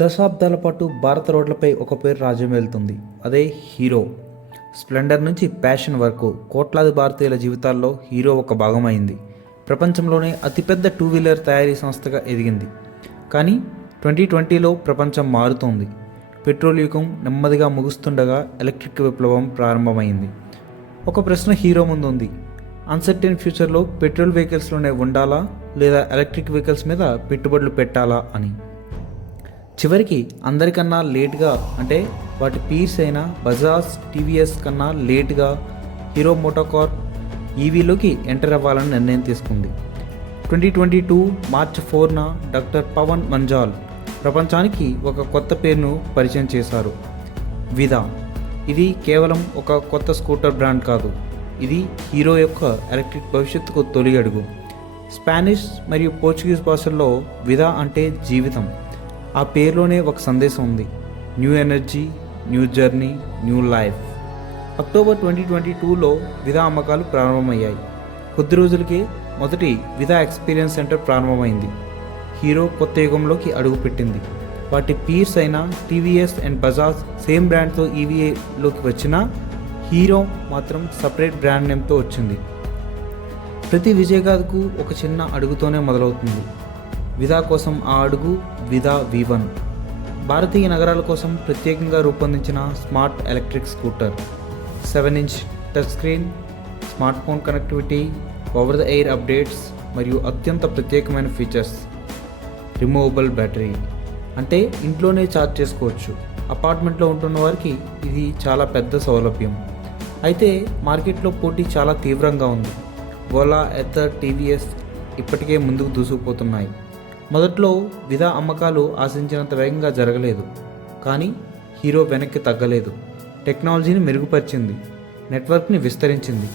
దశాబ్దాల పాటు భారత రోడ్లపై ఒక పేరు రాజ్యం వెళ్తుంది. అదే హీరో. స్ప్లెండర్ నుంచి ప్యాషన్ వరకు కోట్లాది భారతీయుల జీవితాల్లో హీరో ఒక భాగమైంది. ప్రపంచంలోనే అతిపెద్ద టూ వీలర్ తయారీ సంస్థగా ఎదిగింది. కానీ 2020లో ప్రపంచం మారుతోంది. పెట్రోల్ యుగం నెమ్మదిగా ముగుస్తుండగా ఎలక్ట్రిక్ విప్లవం ప్రారంభమైంది. ఒక ప్రశ్న హీరో ముందుంది. అన్సర్టెన్ ఫ్యూచర్లో పెట్రోల్ వెహికల్స్లోనే ఉండాలా లేదా ఎలక్ట్రిక్ వెహికల్స్ మీద పెట్టుబడులు పెట్టాలా అని. చివరికి అందరికన్నా లేట్గా, అంటే వాటి పీర్స్ అయిన బజాజ్, టీవీఎస్ కన్నా లేట్గా హీరో మోటోకార్ప్ ఈవీలోకి ఎంటర్ అవ్వాలని నిర్ణయం తీసుకుంది. 2022 మార్చి 4న డాక్టర్ పవన్ మంజాల్ ప్రపంచానికి ఒక కొత్త పేరును పరిచయం చేశారు, విదా. ఇది కేవలం ఒక కొత్త స్కూటర్ బ్రాండ్ కాదు, ఇది హీరో యొక్క ఎలక్ట్రిక్ భవిష్యత్తుకు తొలి అడుగు. స్పానిష్ మరియు పోర్చుగీస్ భాషల్లో విదా అంటే జీవితం. ఆ పేరులోనే ఒక సందేశం ఉంది: new energy, new journey, new life. October 2022లో విదా అమ్మకాలు ప్రారంభమయ్యాయి. కొద్ది రోజులకే మొదటి విదా ఎక్స్పీరియన్స్ సెంటర్ ప్రారంభమైంది. హీరో కొత్త యుగంలోకి అడుగుపెట్టింది. వాటి పీర్స్ అయిన టీవీఎస్ అండ్ బజాజ్ సేమ్ బ్రాండ్తో ఈవీఏలోకి వచ్చినా హీరో మాత్రం సపరేట్ బ్రాండ్ నేమ్తో వచ్చింది. ప్రతి విజయగాథకు ఒక చిన్న అడుగుతోనే మొదలవుతుంది. విదా కోసం ఆ అడుగు విదా V1. భారతీయ నగరాల కోసం ప్రత్యేకంగా రూపొందించిన smart electric scooter. 7-inch touch screen, smart phone connectivity, over the air updates మరియు అత్యంత ప్రత్యేకమైన ఫీచర్స్. రిమూవబుల్ బ్యాటరీ, అంటే ఇంట్లోనే ఛార్జ్ చేసుకోవచ్చు. అపార్ట్మెంట్లో ఉంటున్న వారికి ఇది చాలా పెద్ద సౌలభ్యం. అయితే మార్కెట్లో పోటీ చాలా తీవ్రంగా ఉంది. ఓలా, ఎథర్, టీవీఎస్ ఇప్పటికే ముందుకు దూసుకుపోతున్నాయి. మొదట్లో విదా అమ్మకాలు ఆశించినంత వేగంగా జరగలేదు. కానీ హీరో వెనక్కి తగ్గలేదు. టెక్నాలజీని మెరుగుపరిచింది, నెట్వర్క్ని విస్తరించింది,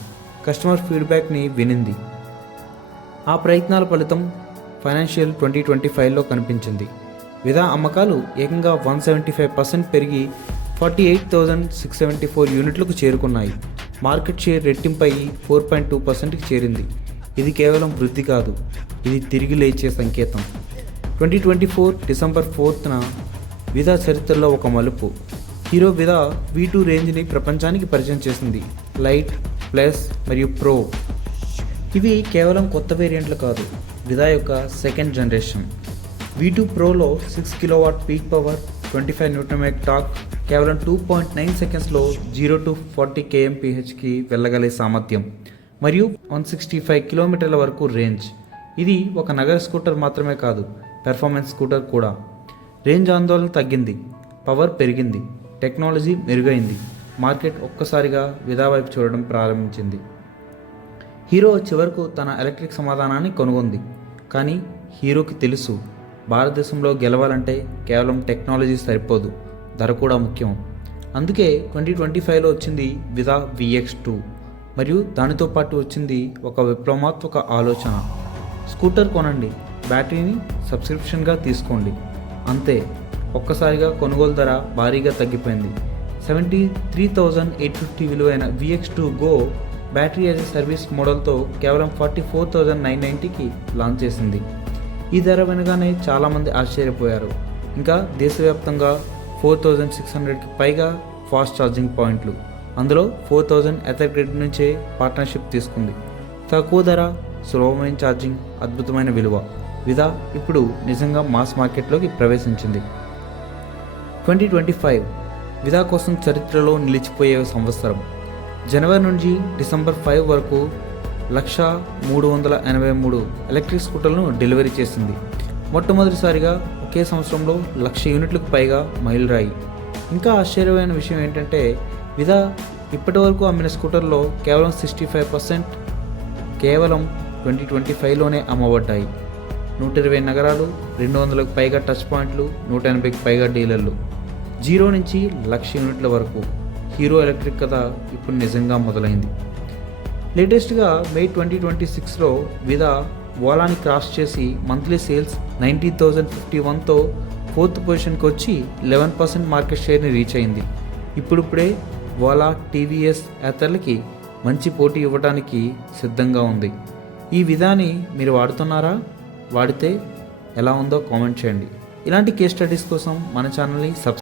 కస్టమర్ ఫీడ్బ్యాక్ని వినింది. ఆ ప్రయత్నాల ఫలితం ఫైనాన్షియల్ 2025లో కనిపించింది. విదా అమ్మకాలు ఏకంగా 175% పెరిగి 48,674 యూనిట్లకు చేరుకున్నాయి. మార్కెట్ షేర్ రెట్టింపై 4.2%కి చేరింది. ఇది కేవలం వృద్ధి కాదు, ఇది తిరిగి లేచే సంకేతం. 2024 డిసెంబర్ 4న విదా చరిత్రలో ఒక మలుపు. హీరో విదా V2 రేంజ్ని ప్రపంచానికి పరిచయం చేసింది. లైట్, ప్లస్ మరియు ప్రో. ఇవి కేవలం కొత్త వేరియంట్లు కాదు, విదా యొక్క second generation. V2 ప్రోలో 6 kilowatt peak power, 25 Nm torque, కేవలం 2.9 సెకండ్స్లో 0 to 40 kmphకి వెళ్ళగలే సామర్థ్యం మరియు 165 కిలోమీటర్ల వరకు రేంజ్. ఇది ఒక నగర స్కూటర్ మాత్రమే కాదు, పెర్ఫార్మెన్స్ స్కూటర్ కూడా. రేంజ్ ఆందోళన తగ్గింది, పవర్ పెరిగింది, టెక్నాలజీ మెరుగైంది. మార్కెట్ ఒక్కసారిగా విదా వైపు చూడడం ప్రారంభించింది. హీరో చివరకు తన ఎలక్ట్రిక్ సమాధానాన్ని కనుగొంది. కానీ హీరోకి తెలుసు, భారతదేశంలో గెలవాలంటే కేవలం టెక్నాలజీ సరిపోదు, ధర కూడా ముఖ్యం. అందుకే 2025లో వచ్చింది విదా VX2 మరియు దానితో పాటు వచ్చింది ఒక విప్లవాత్మక ఆలోచన: స్కూటర్ కొనండి, బ్యాటరీని సబ్స్క్రిప్షన్గా తీసుకోండి. అంతే, ఒక్కసారిగా కొనుగోలు ధర భారీగా తగ్గిపోయింది. 73,850 విలువైన VX2 Go battery as a service మోడల్తో కేవలం 44,990కి లాంచ్ చేసింది. ఈ ధర వినగానే చాలామంది ఆశ్చర్యపోయారు. ఇంకా దేశవ్యాప్తంగా 4,600కి పైగా ఫాస్ట్ ఛార్జింగ్ పాయింట్లు, అందులో 4,000 ఎథర్ గ్రిడ్ నుంచే పార్ట్నర్షిప్ తీసుకుంది. తక్కువ ధర, సులభమైన ఛార్జింగ్, అద్భుతమైన విలువ. విదా ఇప్పుడు నిజంగా మాస్ మార్కెట్లోకి ప్రవేశించింది. 2025 విదా కోసం చరిత్రలో నిలిచిపోయే సంవత్సరం. జనవరి నుంచి డిసెంబర్ 5 వరకు 1,383 ఎలక్ట్రిక్ స్కూటర్లను డెలివరీ చేసింది. మొట్టమొదటిసారిగా ఒకే సంవత్సరంలో 1,00,000 యూనిట్లకు పైగా మైలురాయి. ఇంకా ఆశ్చర్యమైన విషయం ఏంటంటే విదా ఇప్పటి వరకు అమ్మిన స్కూటర్లో కేవలం 65% కేవలం 2025లోనే అమ్మబడ్డాయి. 120 నగరాలు, 200కు పైగా టచ్ పాయింట్లు, 180కి పైగా డీలర్లు. 0 నుంచి 1,00,000 యూనిట్ల వరకు హీరో ఎలక్ట్రిక్ కథ ఇప్పుడు నిజంగా మొదలైంది. లేటెస్ట్గా మే 2026లో విదా ఓలాని క్రాస్ చేసి మంత్లీ సేల్స్ 90,051తో 4th పొజిషన్కి వచ్చి 11% మార్కెట్ షేర్ని రీచ్ అయింది. ఇప్పుడిప్పుడే ఓలా, టీవీఎస్ యాత్రలకి మంచి పోటీ ఇవ్వడానికి సిద్ధంగా ఉంది. ఈ విధాన్ని మీరు వాడుతున్నారా? వాడితే ఎలా ఉందో కామెంట్ చేయండి. ఇలాంటి కేస్ స్టడీస్ కోసం మన ఛానల్ని